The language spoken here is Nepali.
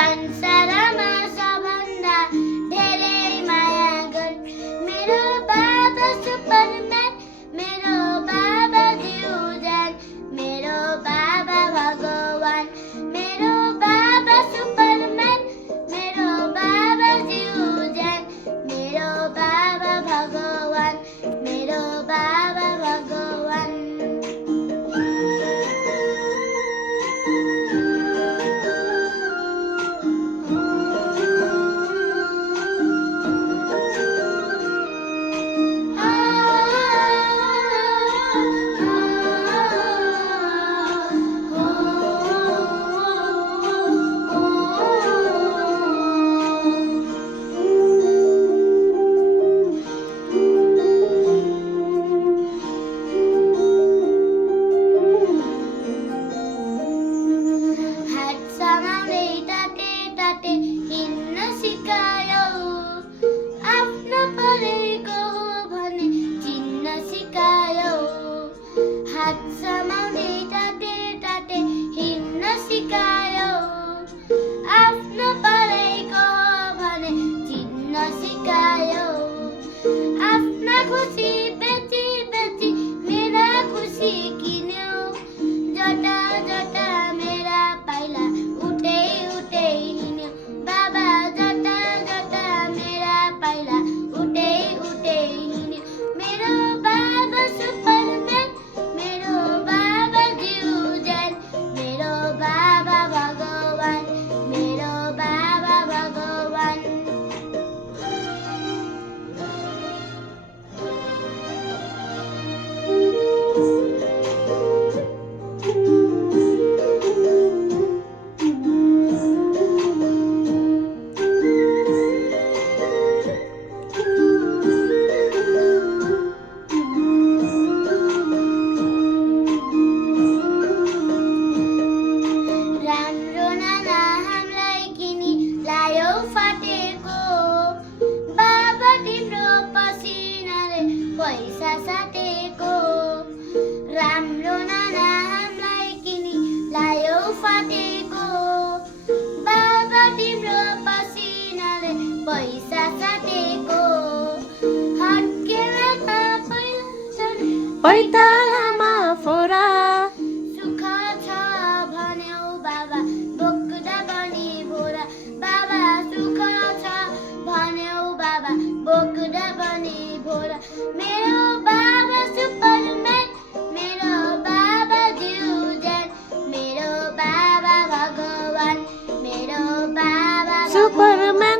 संसारमा सबभन्दा धेरै माया गर्ने मेरो बाबा सुपरम्यान, मेरो बाबा जिउज्यान, मेरो बाबा भगवान, मेरो बाबा सुपरम्यान, मेरो बाबा जिउज्यान, मेरो बाबा भगवान, मेरो बाबा भगवान। हिँड्न सिकायो, आफ्नो परेको हो भने चिन्न सिकायो। हात समाउने टाटे टाटे हिँड्न सिकायो, आफ्नो परेको हो भने चिन्न सिकायो। आफ्ना खुसी बेची बेची मेरा खुसी किन्यो, जटा जटा मेरा पाइला उठे उठे हिँड्यो। बाबा जटा जटा मेरा पाइला उठे उठे हिँड्यो। मेरो बाबा सुपरम्यान, मेरो बाबा जिउज्यान, मेरो बाबा भगवान, मेरो बाबा भगवान। राम्रो नाना हामीलाई किनी लायो फाटेको, बाबा तिम्रो पसिनाले पैसा साटेको। राम्रो नाना हामीलाई किनी लायो फाटेको, बाबा तिम्रो पसिनाले पैसा साटेको। हत्केलामा पैतालामा फोरा, सुख छ भन्यौ बाबा बोक्दा पनि भोरा। बाबा सुख छ भन्यौ बाबा बोक्दा पनि भोरा। मेरो बाबा सुपरम्यान, मेरो बाबा जिउज्यान, मेरो बाबा भगवान, मेरो बाबा सुपरम्यान,